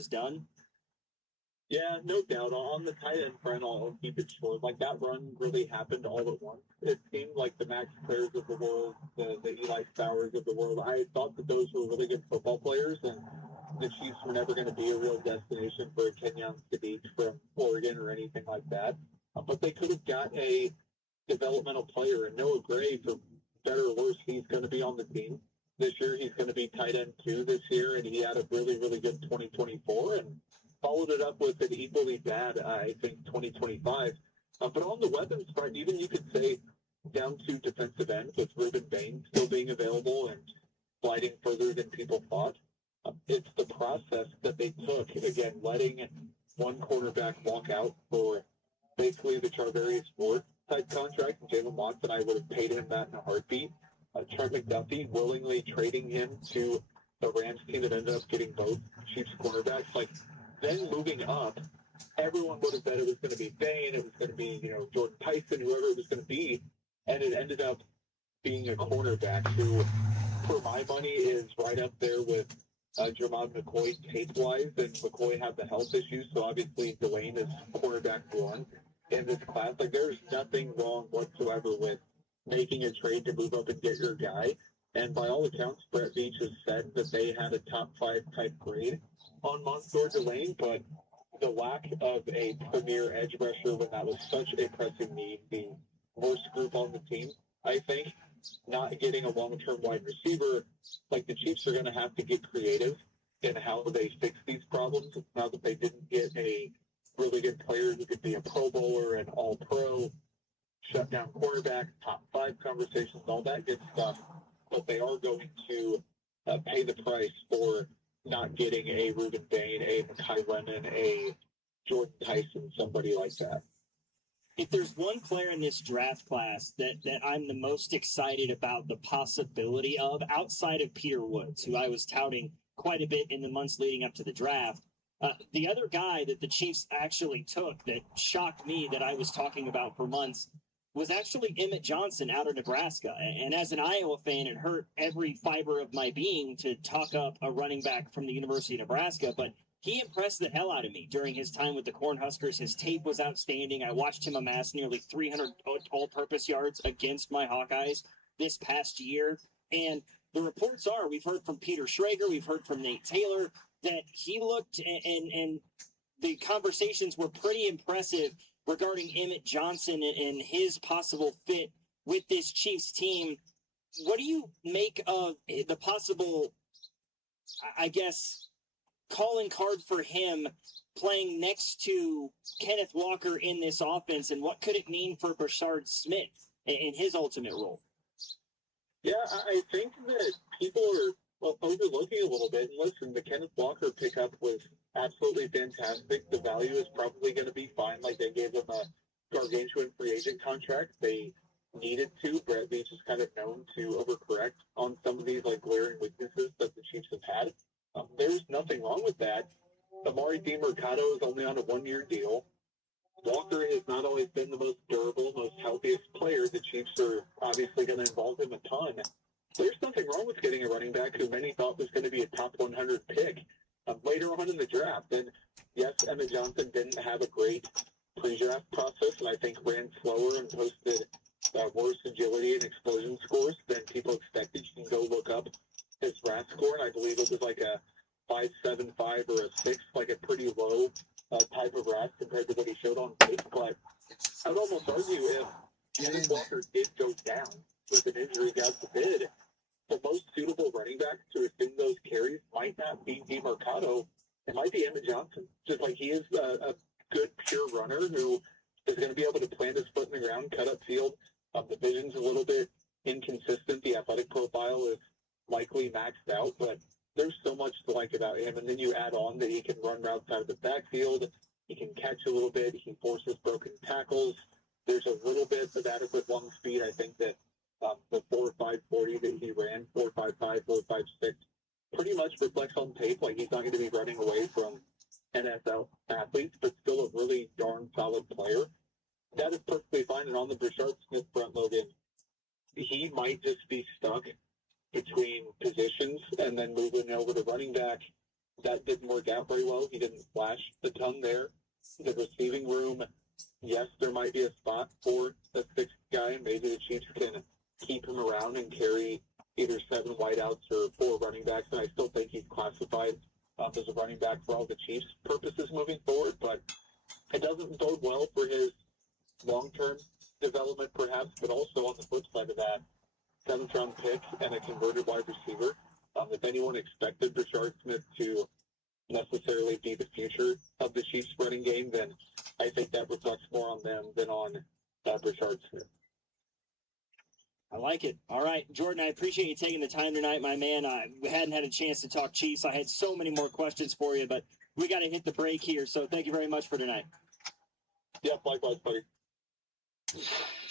is done. Yeah, no doubt. On the tight end front, I'll keep it short. Like, that run really happened all at once. It seemed like the Max Clairs of the world, the Eli Spowers of the world, I thought that those were really good football players, and the Chiefs were never going to be a real destination for a Kenyon Sadiq from Oregon or anything like that. But they could have got a developmental player, and Noah Gray, for better or worse, he's going to be on the team this year. He's going to be tight end 2 this year, and he had a really, really good 2024, and followed it up with an equally bad, I think, 2025. But on the weapons front, even you could say down to defensive end with Ruben Bain still being available and sliding further than people thought. It's the process that they took, again, letting one quarterback walk out for basically the Charvarius Ward type contract, and Jalen Watson, I would have paid him that in a heartbeat. Trent McDuffie willingly trading him to the Rams team that ended up getting both Chiefs cornerbacks. Like, then moving up, everyone would have bet it was going to be Bain, it was going to be, Jordan Tyson, whoever it was going to be, and it ended up being a cornerback who, for my money, is right up there with Jermod McCoy tape-wise, and McCoy had the health issues, so obviously Delane is cornerback 1 in this class. Like, there's nothing wrong whatsoever with making a trade to move up and get your guy, and by all accounts, Brett Veach has said that they had a top 5 type grade on Monster Delane, but the lack of a premier edge rusher when that was such a pressing need, the worst group on the team, I think, not getting a long-term wide receiver, like the Chiefs are going to have to get creative in how they fix these problems now that they didn't get a really good player who could be a Pro Bowler, an All-Pro, shutdown quarterback, top 5 conversations, all that good stuff, but they are going to pay the price for not getting a Ruben Bain, a Mekhi Lennon, a Jordan Tyson, somebody like that. If there's one player in this draft class that I'm the most excited about the possibility of, outside of Peter Woods, who I was touting quite a bit in the months leading up to the draft, the other guy that the Chiefs actually took that shocked me that I was talking about for months was actually Emmett Johnson out of Nebraska. And as an Iowa fan, it hurt every fiber of my being to talk up a running back from the University of Nebraska, but he impressed the hell out of me during his time with the Cornhuskers. His tape was outstanding. I watched him amass nearly 300 all-purpose yards against my Hawkeyes this past year. And the reports are, we've heard from Peter Schrager, we've heard from Nate Taylor, that he looked, and the conversations were pretty impressive regarding Emmett Johnson and his possible fit with this Chiefs team. What do you make of the possible, I guess, calling card for him playing next to Kenneth Walker in this offense, and what could it mean for Brashard Smith in his ultimate role? Yeah, I think that people are overlooking a little bit. And listen, the Kenneth Walker pickup was absolutely fantastic. The value is probably going to be fine. Like, they gave him a gargantuan free agent contract. They needed to. Brett Veach is kind of known to overcorrect on some of these, like, glaring weaknesses that the Chiefs have had. There's nothing wrong with that. Amari DiMercado is only on a 1-year deal. Walker has not always been the most durable, most healthiest player. The Chiefs are obviously going to involve him a ton. There's nothing wrong with getting a running back who many thought was going to be a top 100 pick later on in the draft. And yes, Emmett Johnson didn't have a great pre-draft process, and I think ran slower and posted worse agility and explosion scores than people expected. You can go look up his RAS score, and I believe it was like a 5.75 or a 6, like a pretty low type of RAS compared to what he showed on tape. But I would almost argue if Kenneth Walker did go down with an injury, God forbid, the most suitable running back to assume those carries might not be DiMercado. It might be Emmett Johnson. Just like he is a good pure runner who is going to be able to plant his foot in the ground, cut up field. The vision's a little bit inconsistent. The athletic profile is likely maxed out, but there's so much to like about him. And then you add on that he can run routes out of the backfield. He can catch a little bit. He forces broken tackles. There's a little bit of adequate lung speed. I think that the 4.540 that he ran, 4.55, 4.56, pretty much reflects on tape like he's not going to be running away from NFL athletes, but still a really darn solid player. That is perfectly fine. And on the Brashard Smith front, Logan, he might just be stuck between positions and then moving over to running back that didn't work out very well. He didn't flash a ton there. The receiving room, yes, there might be a spot for a sixth guy. Maybe the Chiefs can keep him around and carry either 7 wideouts or 4 running backs, and I still think he's classified as a running back for all the Chiefs' purposes moving forward, but it doesn't bode well for his long-term development, perhaps, but also on the flip side of that, 7th-round pick and a converted wide receiver. If anyone expected Brashard Smith to necessarily be the future of the Chiefs' running game, then I think that reflects more on them than on Brashard Smith. I like it. All right, Jordan, I appreciate you taking the time tonight, my man. We hadn't had a chance to talk Chiefs. I had so many more questions for you, but we got to hit the break here, so thank you very much for tonight. Yep, likewise, buddy.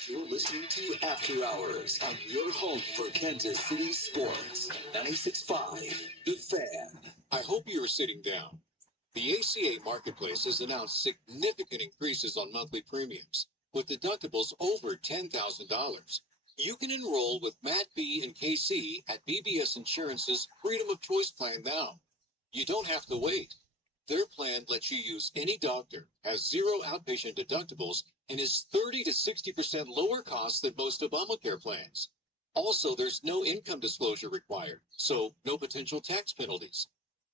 You're listening to After Hours on your home for Kansas City sports. 96.5, The Fan. I hope you are sitting down. The ACA Marketplace has announced significant increases on monthly premiums, with deductibles over $10,000. You can enroll with Matt B. and KC at BBS Insurance's Freedom of Choice plan now. You don't have to wait. Their plan lets you use any doctor, has 0 outpatient deductibles, and is 30 to 60% lower cost than most Obamacare plans. Also, there's no income disclosure required, so no potential tax penalties.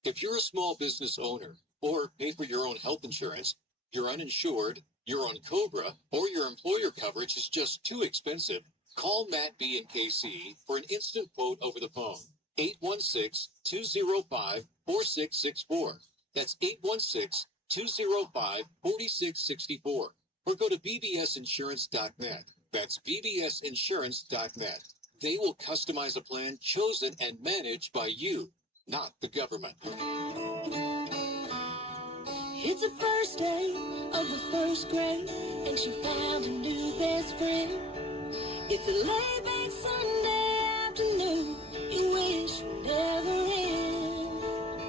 If you're a small business owner or pay for your own health insurance, you're uninsured, you're on COBRA, or your employer coverage is just too expensive, call Matt B. and KC for an instant quote over the phone. 816-205-4664. That's 816-205-4664. Or go to bbsinsurance.net. That's bbsinsurance.net. They will customize a plan chosen and managed by you, not the government. It's the first day of the first grade, and she found a new best friend. It's a laid-back Sunday afternoon you wish would never end.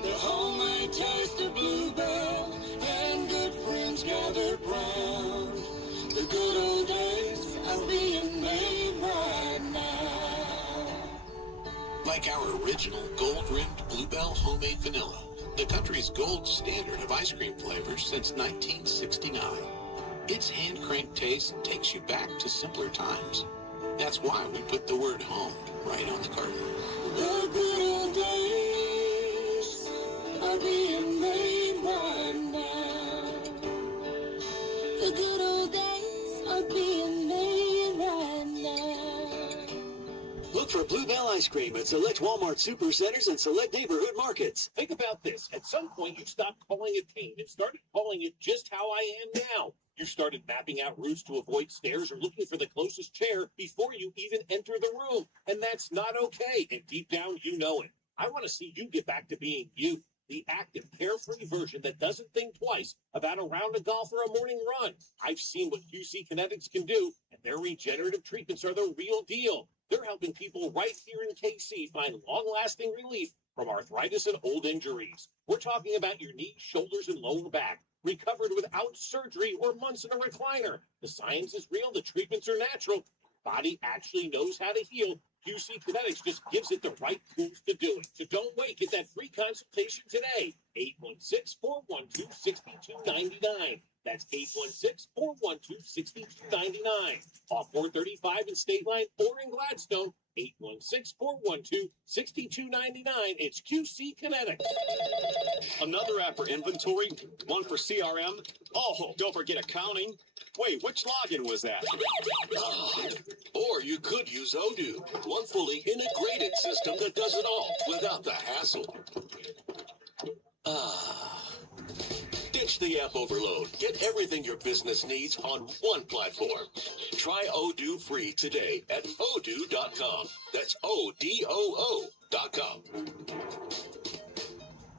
The homemade taste of bluebell and good friends gathered round. The good old days are being made right now. Like our original gold-rimmed Bluebell homemade vanilla, the country's gold standard of ice cream flavors since 1969. Its hand-cranked taste takes you back to simpler times. That's why we put the word home right on the carton. The good old days are being made right now. The good old days are being made right now. Look for Bluebell ice cream at select Walmart supercenters and select neighborhood markets. Think about this. At some point, you stopped calling it pain and started calling it just how I am now. You started mapping out routes to avoid stairs or looking for the closest chair before you even enter the room. And that's not okay. And deep down, you know it. I want to see you get back to being you. The active, carefree version that doesn't think twice about a round of golf or a morning run. I've seen what QC Kinetics can do, and their regenerative treatments are the real deal. They're helping people right here in KC find long-lasting relief from arthritis and old injuries. We're talking about your knees, shoulders, and lower back, recovered without surgery or months in a recliner. The science is real. The treatments are natural. Body actually knows how to heal. QC Kinetics just gives it the right tools to do it. So don't wait. Get that free consultation today. 816-412-6299. That's 816-412-6299. Off 435 in State Line or in Gladstone. 816-412-6299. It's QC Kinetics. Another app for inventory, one for CRM. Oh, don't forget accounting. Wait, which login was that? Or you could use Odoo, one fully integrated system that does it all without the hassle. Ditch the app overload. Get everything your business needs on one platform. Try Odoo free today at odoo.com. That's ODOO.com.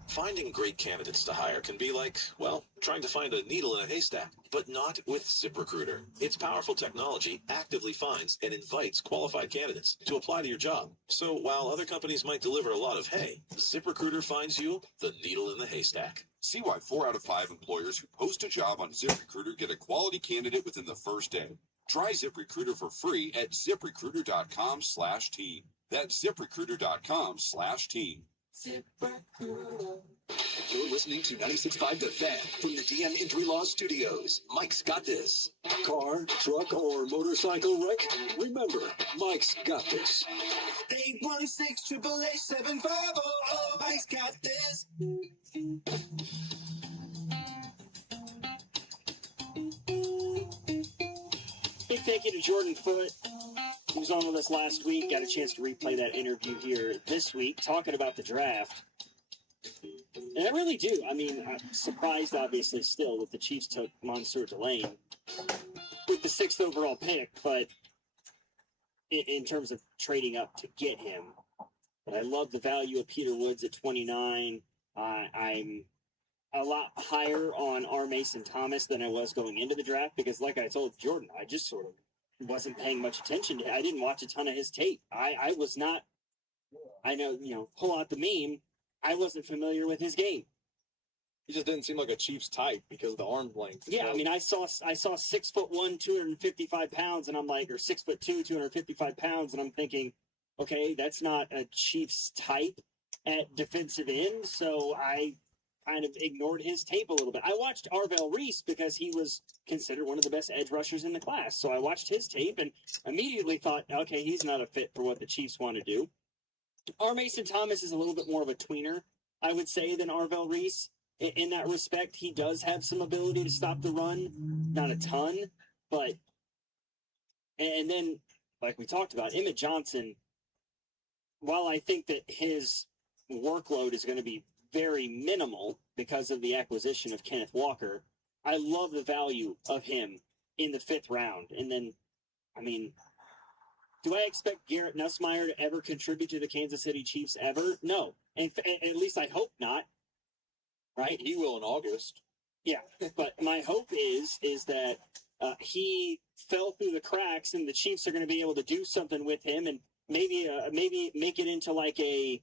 Finding great candidates to hire can be like, well, trying to find a needle in a haystack, but not with ZipRecruiter. Its powerful technology actively finds and invites qualified candidates to apply to your job. So while other companies might deliver a lot of hay, ZipRecruiter finds you the needle in the haystack. See why 4 out of 5 employers who post a job on ZipRecruiter get a quality candidate within the first day. Try ZipRecruiter for free at ZipRecruiter.com/team. That's ZipRecruiter.com/team. You're listening to 96.5 The Fan from the DM Injury Law Studios. Mike's got this. Car, truck, or motorcycle wreck? Remember, Mike's got this. 816-888-7500. Mike's got this. Big thank you to Jordan Foote, who was on with us last week. Got a chance to replay that interview here this week, talking about the draft. And I really do. I mean, I'm surprised, obviously, still that the Chiefs took Mansour Delane with the 6th overall pick, but in terms of trading up to get him. But I love the value of Peter Woods at 29. I'm a lot higher on R. Mason Thomas than I was going into the draft because, like I told Jordan, I just sort of wasn't paying much attention to it. I didn't watch a ton of his tape. I was not, I know, pull out the meme, I wasn't familiar with his game. He just didn't seem like a Chiefs type because of the arm length. Yeah, I mean, I saw 6'1", 255 pounds, and I'm like, or 6'2", 255 pounds, and I'm thinking, okay, that's not a Chiefs type at defensive end, so I kind of ignored his tape a little bit. I watched Arvell Reese because he was considered one of the best edge rushers in the class, so I watched his tape and immediately thought, okay, he's not a fit for what the Chiefs want to do. R. Mason Thomas is a little bit more of a tweener, I would say, than Arvell Reese. In that respect, he does have some ability to stop the run. Not a ton, but... And then, like we talked about, Emmett Johnson, while I think that his workload is going to be very minimal because of the acquisition of Kenneth Walker, I love the value of him in the 5th round. And then, I mean... Do I expect Garrett Nussmeier to ever contribute to the Kansas City Chiefs ever? No. And at least I hope not. Right? He will in August. Yeah. But my hope is that he fell through the cracks and the Chiefs are going to be able to do something with him and maybe make it into like a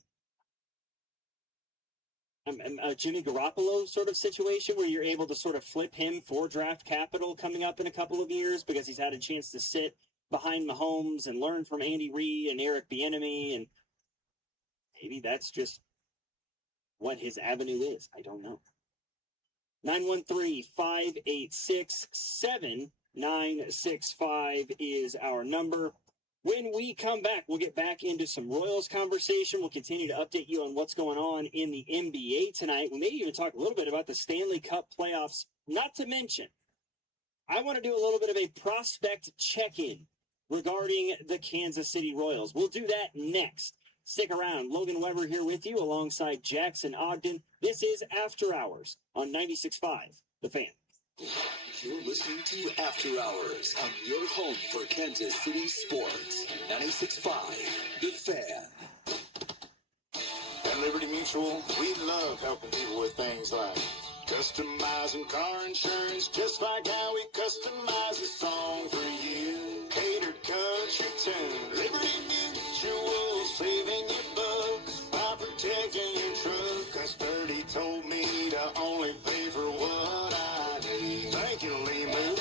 Jimmy Garoppolo sort of situation where you're able to sort of flip him for draft capital coming up in a couple of years because he's had a chance to sit behind Mahomes and learn from Andy Reid and Eric Bieniemy, and maybe that's just what his avenue is. I don't know. 913-586-7965 is our number. When we come back, we'll get back into some Royals conversation. We'll continue to update you on what's going on in the NBA tonight. We may even talk a little bit about the Stanley Cup playoffs, not to mention I want to do a little bit of a prospect check-in regarding the Kansas City Royals. We'll do that next. Stick around. Logan Weber here with you alongside Jackson Ogden. This is After Hours on 96.5 The Fan. You're listening to After Hours on your home for Kansas City sports. 96.5 The Fan. At Liberty Mutual, we love helping people with things like customizing car insurance, just like how we customize a song for you. Catered country tune, Liberty Mutual, saving you bucks by protecting your truck. 'Cause 30 told me to only pay for what I need. Thank you, Limu.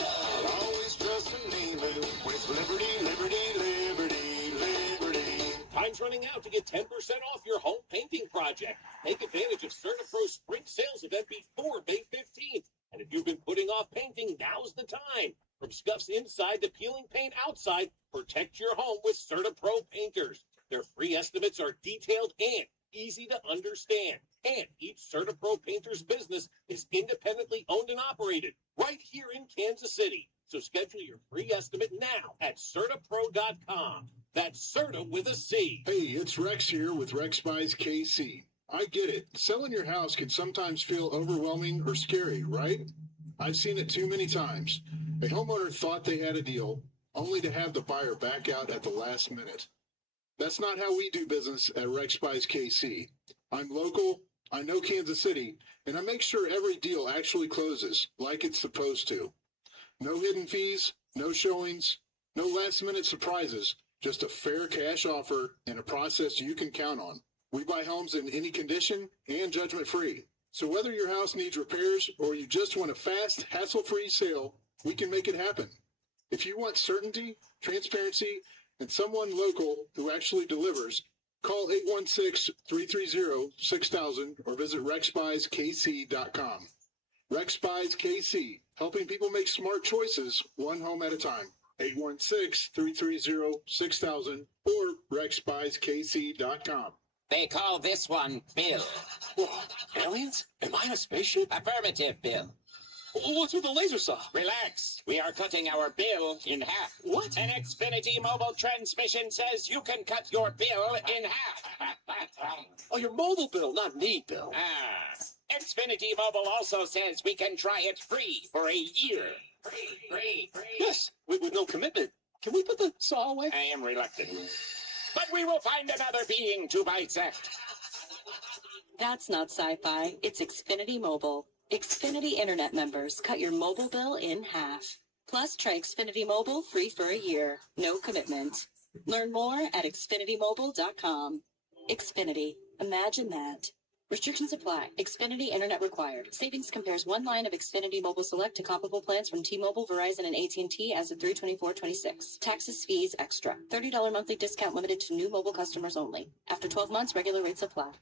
Always trusting Limu with Liberty, Liberty, Liberty, Liberty. Time's running out to get 10% off your home painting project. Take advantage of CertaPro Spring Sales event before May 15th. And if you've been putting off painting, now's the time. From scuffs inside to peeling paint outside, protect your home with CertaPro painters. Their free estimates are detailed and easy to understand. And each CertaPro painter's business is independently owned and operated right here in Kansas City. So schedule your free estimate now at CertaPro.com. That's Certa with a C. Hey, it's Rex here with Rex Buys KC. I get it. Selling your house can sometimes feel overwhelming or scary, right? I've seen it too many times. A homeowner thought they had a deal, only to have the buyer back out at the last minute. That's not how we do business at Rex Buys KC. I'm local, I know Kansas City, and I make sure every deal actually closes like it's supposed to. No hidden fees, no showings, no last-minute surprises, just a fair cash offer and a process you can count on. We buy homes in any condition and judgment-free. So whether your house needs repairs or you just want a fast, hassle-free sale, we can make it happen. If you want certainty, transparency, and someone local who actually delivers, Call 816-330-6000 or visit rexbuyskc.com. Rex KC, helping people make smart choices one home at a time. 816-330-6000 or rexbuyskc.com. They call this one Bill. Whoa, aliens? Am I in a spaceship? Affirmative, Bill. What's with the laser saw? Relax. We are cutting our bill in half. What? An Xfinity mobile transmission says you can cut your bill in half. Oh, your mobile bill, not me, Bill. Ah. Xfinity Mobile also says we can try it free for a year. Free. Yes, with no commitment. Can we put the saw away? I am reluctant. But we will find another being to bisect. That's not sci-fi. It's Xfinity Mobile. Xfinity Internet members cut your mobile bill in half. Plus, try Xfinity Mobile free for a year. No commitment. Learn more at xfinitymobile.com. Xfinity. Imagine that. Restrictions apply. Xfinity Internet required. Savings compares one line of Xfinity Mobile Select to comparable plans from T-Mobile, Verizon, and AT&T as of 3/24/26. Taxes, fees, extra. $30 monthly discount limited to new mobile customers only. After 12 months, regular rates apply.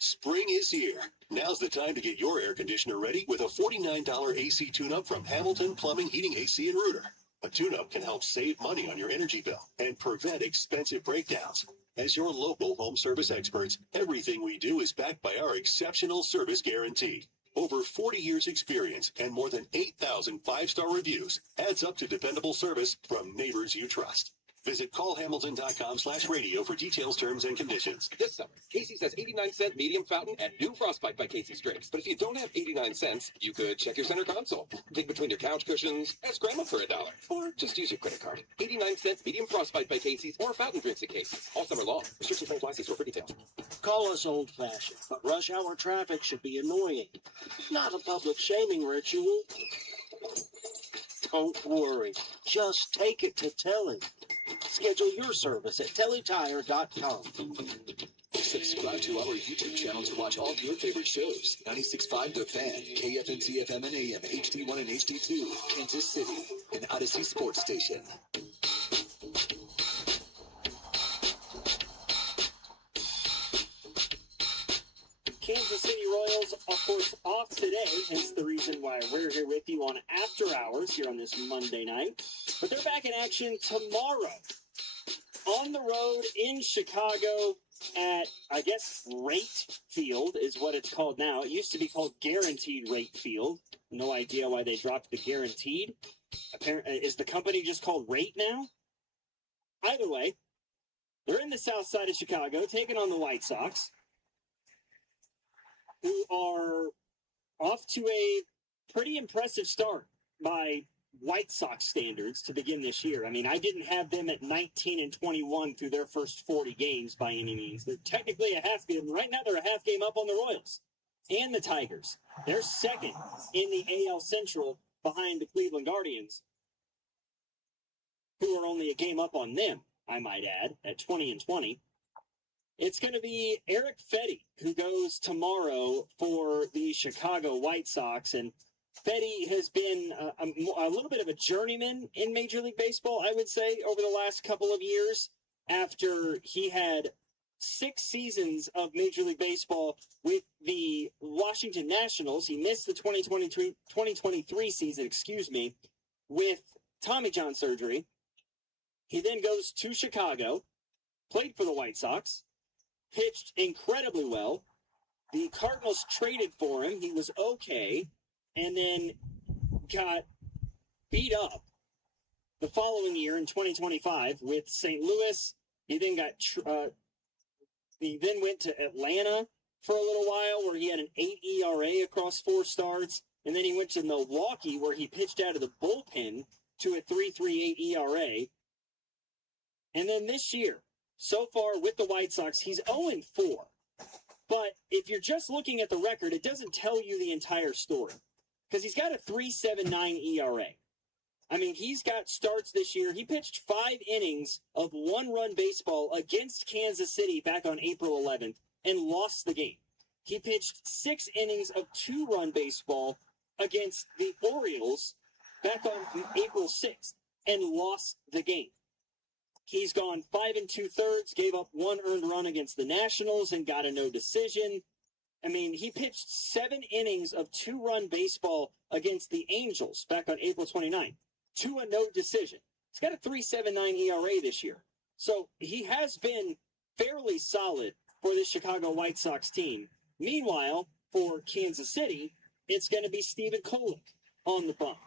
Spring is here. Now's the time to get your air conditioner ready with a $49 AC tune-up from Hamilton Plumbing, Heating, AC, and Rooter. A tune-up can help save money on your energy bill and prevent expensive breakdowns. As your local home service experts, everything we do is backed by our exceptional service guarantee. Over 40 years experience and more than 8,000 five-star reviews adds up to dependable service from neighbors you trust. Visit callhamilton.com/radio for details, terms, and conditions. This summer, Casey's has 89-cent medium fountain and new Frostbite by Casey's drinks. But if you don't have 89 cents, you could check your center console, dig between your couch cushions, ask Grandma for $1, or just use your credit card. 89-cent medium Frostbite by Casey's or fountain drinks at Casey's all summer long. Restrictions apply. See store for details. Call us old-fashioned, but rush hour traffic should be annoying. Not a public shaming ritual. Don't worry. Just take it to Telly. Schedule your service at tellytire.com. Subscribe to our YouTube channel to watch all your favorite shows. 96.5 The Fan, KFNC FM and AM, HD1 and HD2, Kansas City, and Odyssey Sports Station. Kansas City Royals, of course, off today, hence the reason why we're here with you on After Hours here on this Monday night. But they're back in action tomorrow on the road in Chicago at, I guess, Rate Field is what it's called now. It used to be called Guaranteed Rate Field. No idea why they dropped the Guaranteed. Apparently, is the company just called Rate now? Either way, they're in the south side of Chicago taking on the White Sox, who are off to a pretty impressive start by White Sox standards to begin this year. I mean, I didn't have them at 19-21 through their first 40 games by any means. They're technically a half game. Right now, they're a half game up on the Royals and the Tigers. They're second in the AL Central behind the Cleveland Guardians, who are only a game up on them, I might add, at 20-20. It's going to be Eric Fetty, who goes tomorrow for the Chicago White Sox. And Fetty has been a little bit of a journeyman in Major League Baseball, I would say, over the last couple of years, after he had 6 seasons of Major League Baseball with the Washington Nationals. He missed the 2023 season, with Tommy John surgery. He then goes to Chicago, played for the White Sox, pitched incredibly well. The Cardinals traded for him. He was okay, and then got beat up the following year in 2025 with St. Louis. He then went to Atlanta for a little while, where he had an 8 ERA across 4 starts, and then he went to Milwaukee, where he pitched out of the bullpen to a 3.38 ERA. And then this year, so far with the White Sox, he's 0-4. But if you're just looking at the record, it doesn't tell you the entire story, because he's got a 3.79 ERA. I mean, he's got starts this year. He pitched 5 innings of 1-run baseball against Kansas City back on April 11th and lost the game. He pitched 6 innings of 2-run baseball against the Orioles back on April 6th and lost the game. He's gone 5 2/3, gave up 1 earned run against the Nationals and got a no decision. I mean, he pitched 7 innings of 2-run baseball against the Angels back on April 29th to a no decision. He's got a 3.79 ERA this year. So he has been fairly solid for the Chicago White Sox team. Meanwhile, for Kansas City, it's going to be Steven Kolick on the bump,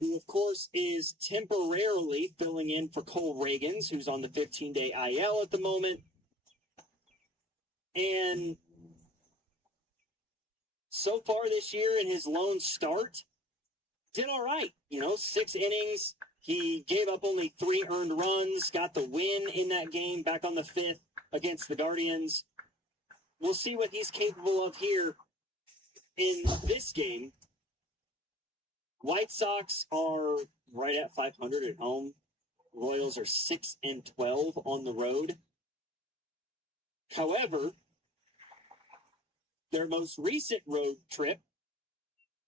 who, of course, is temporarily filling in for Cole Reagans, who's on the 15-day IL at the moment. And so far this year in his lone start, did all right. 6 innings. He gave up only 3 earned runs, got the win in that game back on the 5th against the Guardians. We'll see what he's capable of here in this game. White Sox are right at 500 at home. Royals are 6-12 on the road. However, their most recent road trip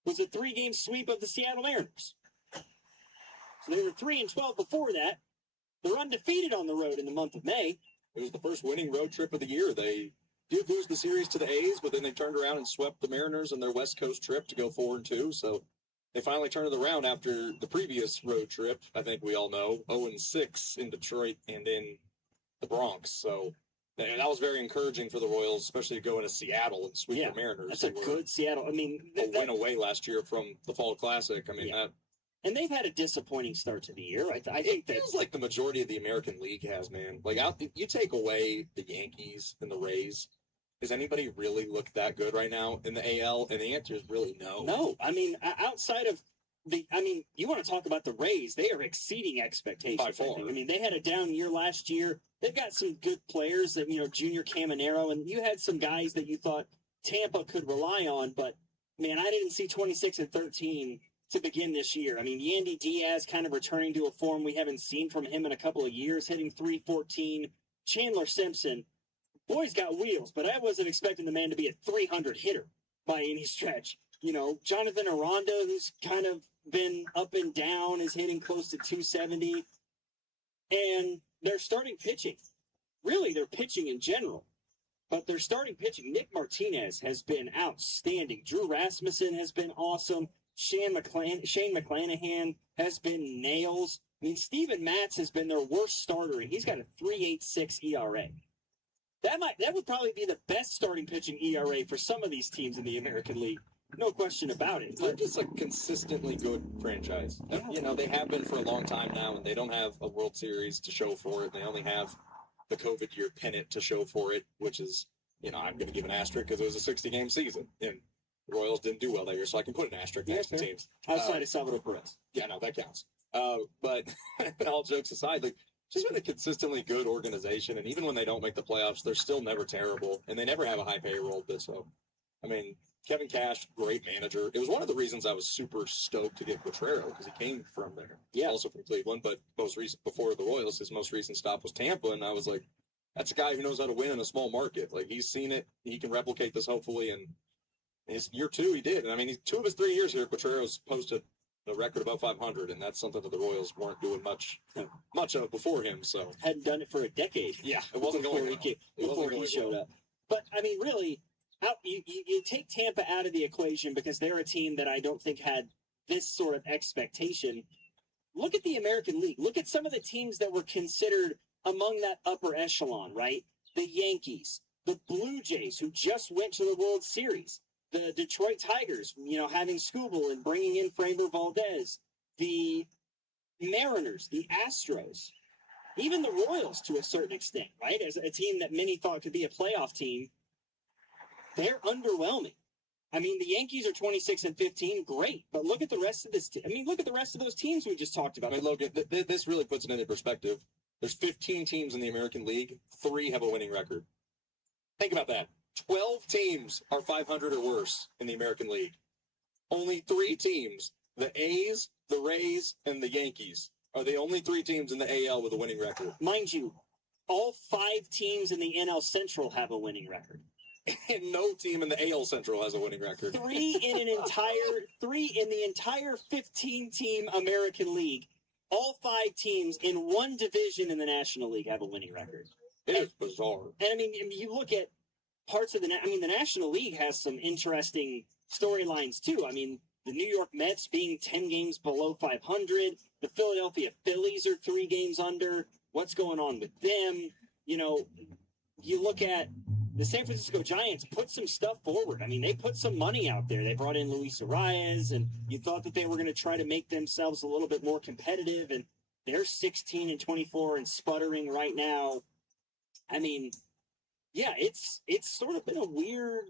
was a 3-game sweep of the Seattle Mariners. So they were 3-12 before that. They're undefeated on the road in the month of May. It was the first winning road trip of the year. They did lose the series to the A's, but then they turned around and swept the Mariners in their West Coast trip to go 4-2. So they finally turned it around after the previous road trip. I think we all know 0-6 in Detroit and in the Bronx. So that was very encouraging for the Royals, especially to go into Seattle and sweep the Mariners. That's a good Seattle. I mean, a win away last year from the Fall Classic. I mean, that. And they've had a disappointing start to the year. I think it feels like the majority of the American League has, man. Like, you take away the Yankees and the Rays. Does anybody really look that good right now in the AL? And the answer is really no. No. I mean, outside of you want to talk about the Rays, they are exceeding expectations. By far. I mean, they had a down year last year. They've got some good players that, Junior Caminero, and you had some guys that you thought Tampa could rely on, but, man, I didn't see 26-13 to begin this year. I mean, Yandy Diaz kind of returning to a form we haven't seen from him in a couple of years, hitting .314. Chandler Simpson, boy's got wheels, but I wasn't expecting the man to be a 300 hitter by any stretch. Jonathan Aranda, who's kind of been up and down, is hitting close to 270. And their starting pitching, really their pitching in general, but their starting pitching, Nick Martinez has been outstanding. Drew Rasmussen has been awesome. Shane McClanahan has been nails. I mean, Steven Matz has been their worst starter, and he's got a 3.86 ERA. That would probably be the best starting pitching ERA for some of these teams in the American League. No question about it. They're just a consistently good franchise. Yeah. They have been for a long time now, and they don't have a World Series to show for it. They only have the COVID year pennant to show for it, which is, I'm going to give an asterisk because it was a 60-game season, and the Royals didn't do well that year, so I can put an asterisk next to teams. Outside of Salvador Perez. Yeah, no, that counts. But all jokes aside, just been a consistently good organization, and even when they don't make the playoffs, they're still never terrible, and they never have a high payroll. So, Kevin Cash, great manager. It was one of the reasons I was super stoked to get Witrh, because he came from there. Yeah. Also from Cleveland, but before the Royals, his most recent stop was Tampa, and I was like, that's a guy who knows how to win in a small market. He's seen it. He can replicate this, hopefully, and his year 2, he did. And 2 of his 3 years here, Witrh's posted a record above 500, and that's something that the Royals weren't doing much of before him. So hadn't done it for a decade. Yeah, it wasn't before going before he showed up. But really, you take Tampa out of the equation because they're a team that I don't think had this sort of expectation. Look at the American League. Look at some of the teams that were considered among that upper echelon, right? The Yankees, the Blue Jays, who just went to the World Series, the Detroit Tigers, having Skubal and bringing in Framber Valdez, the Mariners, the Astros, even the Royals to a certain extent, right? As a team that many thought could be a playoff team, they're underwhelming. The Yankees are 26-15, great, but look at the rest of this. Look at the rest of those teams we just talked about. Logan, this really puts it into perspective. There's 15 teams in the American League. 3 have a winning record. Think about that. 12 teams are 500 or worse in the American League. Only 3 teams, the A's, the Rays, and the Yankees, are the only 3 teams in the AL with a winning record. Mind you, all 5 teams in the NL Central have a winning record. And no team in the AL Central has a winning record. 3 in the entire 15-team American League all 5 teams in one division in the National League have a winning record. It is bizarre. And I mean, you look at parts of the National League has some interesting storylines too. I mean, the New York Mets being 10 games below 500, the Philadelphia Phillies are 3 games under. What's going on with them? You know, you look at the San Francisco Giants put some stuff forward. I mean, they put some money out there. They brought in Luis Arias, and you thought that they were going to try to make themselves a little bit more competitive, and they're 16-24 and sputtering right now. I mean, yeah, it's sort of been a weird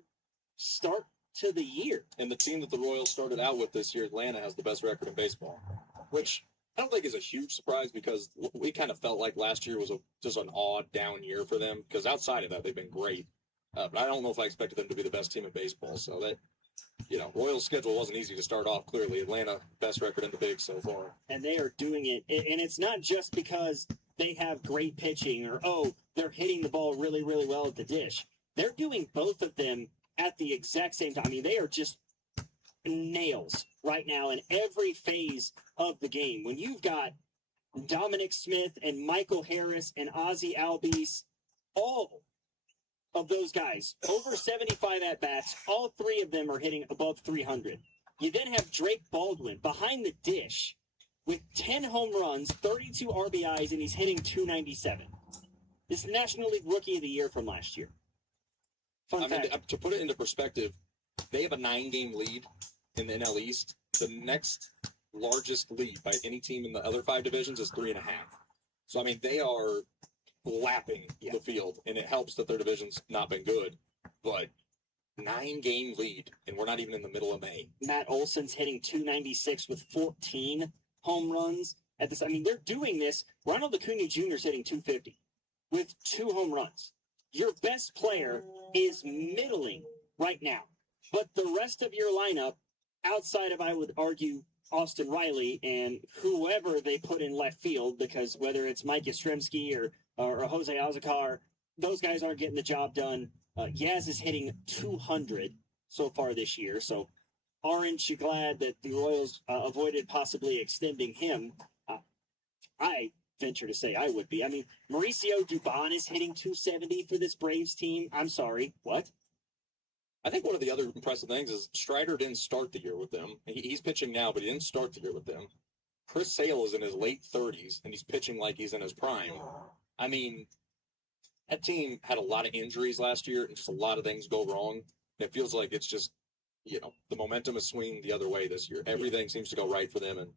start to the year. And the team that the Royals started out with this year, Atlanta, has the best record in baseball, which I don't think is a huge surprise because we kind of felt like last year was just an odd down year for them because outside of that, they've been great. But I don't know if I expected them to be the best team in baseball. So that, Royals' schedule wasn't easy to start off. Clearly, Atlanta, best record in the big so far. And they are doing it. And it's not just because they have great pitching or, they're hitting the ball really, really well at the dish. They're doing both of them at the exact same time. I mean, they are just nails right now in every phase of the game. When you've got Dominic Smith and Michael Harris and Ozzie Albies, all of those guys, over 75 at-bats, all 3 of them are hitting above 300. You then have Drake Baldwin behind the dish with 10 home runs, 32 RBIs, and he's hitting 297. This is the National League Rookie of the Year from last year. Fun fact. To put it into perspective, they have a 9-game lead in the NL East. The next largest lead by any team in the other 5 divisions is 3.5. So, I mean, they are lapping the field, and it helps that their division's not been good. But 9-game lead, and we're not even in the middle of May. Matt Olson's hitting 296 with 14 home runs. I mean, they're doing this. Ronald Acuna Jr. is hitting 250 with 2 home runs. Your best player is middling right now. But the rest of your lineup, outside of, I would argue, Austin Riley and whoever they put in left field, because whether it's Mike Yastrzemski or Jose Azocar, those guys aren't getting the job done. Yaz is hitting 200 so far this year. So aren't you glad that the Royals avoided possibly extending him? I venture to say I would be. I mean, Mauricio Dubon is hitting 270 for this Braves team. I'm sorry, what? I think one of the other impressive things is Strider didn't start the year with them. He's pitching now, but he didn't start the year with them. Chris Sale is in his late 30s, and he's pitching like he's in his prime. I mean, that team had a lot of injuries last year, and just a lot of things go wrong. And it feels like it's just, the momentum is swinging the other way this year. Everything seems to go right for them, and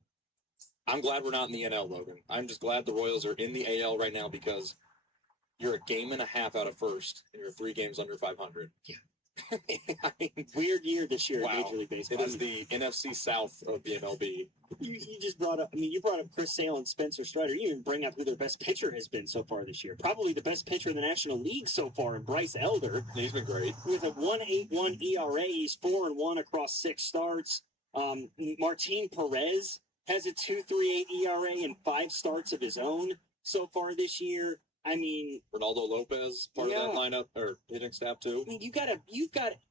I'm glad we're not in the NL, Logan. I'm just glad the Royals are in the AL right now because you're a game and a half out of first, and you're 3 games under 500. Yeah. I mean, weird year this year in Wow. Major League Baseball. It is the NFC South of the MLB. You just brought up, you brought up Chris Sale and Spencer Strider. You even bring up who their best pitcher has been so far this year. Probably the best pitcher in the National League so far, in Bryce Elder. He's been great. With a 1.81 ERA, he's 4-1 across 6 starts. Martin Perez has a 2.38 ERA and 5 starts of his own so far this year. I mean, Ronaldo Lopez, part of that lineup, or hitting staff too. I mean, you've got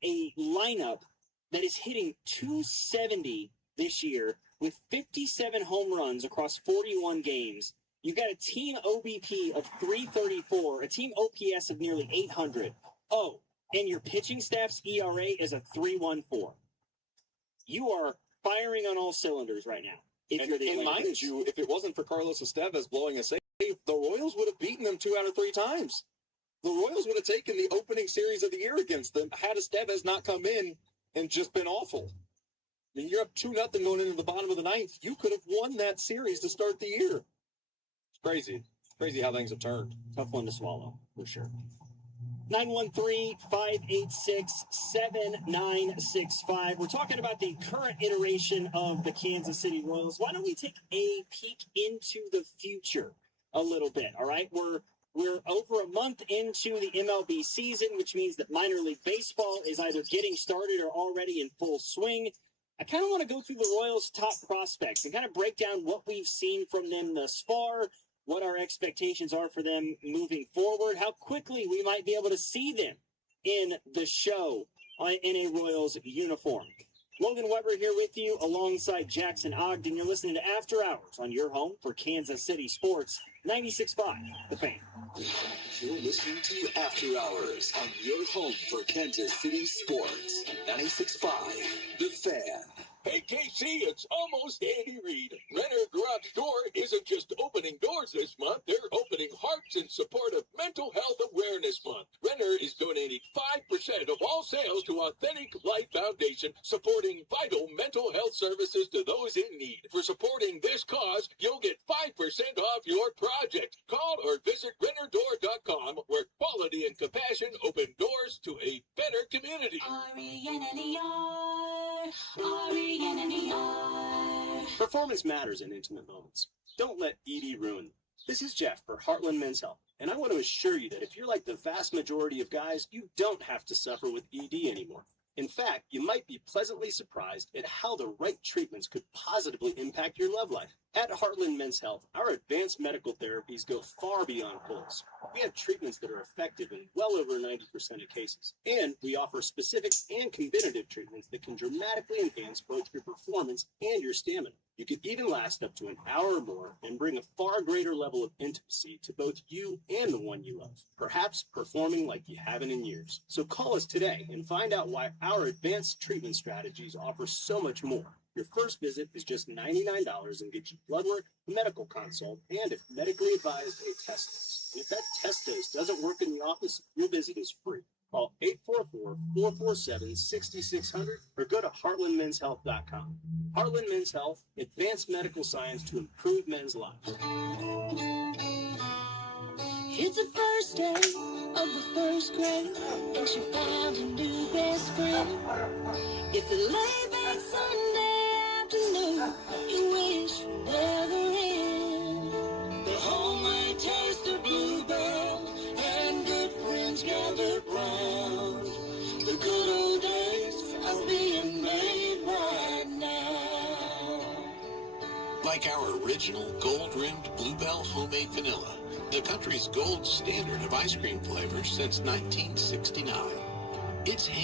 a lineup that is hitting 270 this year with 57 home runs across 41 games. You've got a team OBP of 334, a team OPS of nearly 800. Oh, and your pitching staff's ERA is a 3.14. You are firing on all cylinders right now. And mind you, if it wasn't for Carlos Estevez blowing a save, the Royals would have beaten them 2 out of 3 times. The Royals would have taken the opening series of the year against them had Estevez not come in and just been awful. I mean, you're up 2-0 going into the bottom of the 9th. You could have won that series to start the year. It's crazy. Crazy how things have turned. Tough one to swallow, for sure. 913-586-7965. We're talking about the current iteration of the Kansas City Royals. Why don't we take a peek into the future a little bit, all right? We're over a month into the MLB season, which means that minor league baseball is either getting started or already in full swing. I kind of want to go through the Royals' top prospects and kind of break down what we've seen from them thus far, what our expectations are for them moving forward, how quickly we might be able to see them in the show in a Royals uniform. Logan Weber here with you alongside Jackson Ogden. You're listening to After Hours on your home for Kansas City Sports, 96.5, The Fan. You're listening to After Hours on your home for Kansas City Sports, 96.5, The Fan. Hey, KC, it's almost Andy Reid. Renner Garage Door isn't just opening doors this month. They're opening hearts in support of Mental Health Awareness Month. Renner is donating 5% of all sales to Authentic Life Foundation, supporting vital mental health services to those in need. For supporting this cause, you'll get 5% off your project. Call or visit rennerdoor.com, where quality and compassion open doors to a better community. Performance matters in intimate moments. Don't let ED ruin them. This is Jeff for Heartland Men's Health, and I want to assure you that if you're like the vast majority of guys, you don't have to suffer with ED anymore. In fact, you might be pleasantly surprised at how the right treatments could positively impact your love life. At Heartland Men's Health, our advanced medical therapies go far beyond pills. We have treatments that are effective in well over 90% of cases. And we offer specific and combinative treatments that can dramatically enhance both your performance and your stamina. You can even last up to an hour or more and bring a far greater level of intimacy to both you and the one you love, perhaps performing like you haven't in years. So call us today and find out why our advanced treatment strategies offer so much more. Your first visit is just $99 and gets you blood work, a medical consult, and if medically advised, a test dose. And if that test dose doesn't work in the office, your visit is free. Call 844-447-6600 or go to heartlandmenshealth.com. Heartland Men's Health, advanced medical science to improve men's lives. It's the first day of the first grade, and she found a new best friend. It's a laid-back Sunday afternoon, you wish would never end. The homemade taste of bluebell and good friends gathered round. The good old days are being made right now. Like our original gold-rimmed Bluebell homemade vanilla, the country's gold standard of ice cream flavors since 1969. It's hand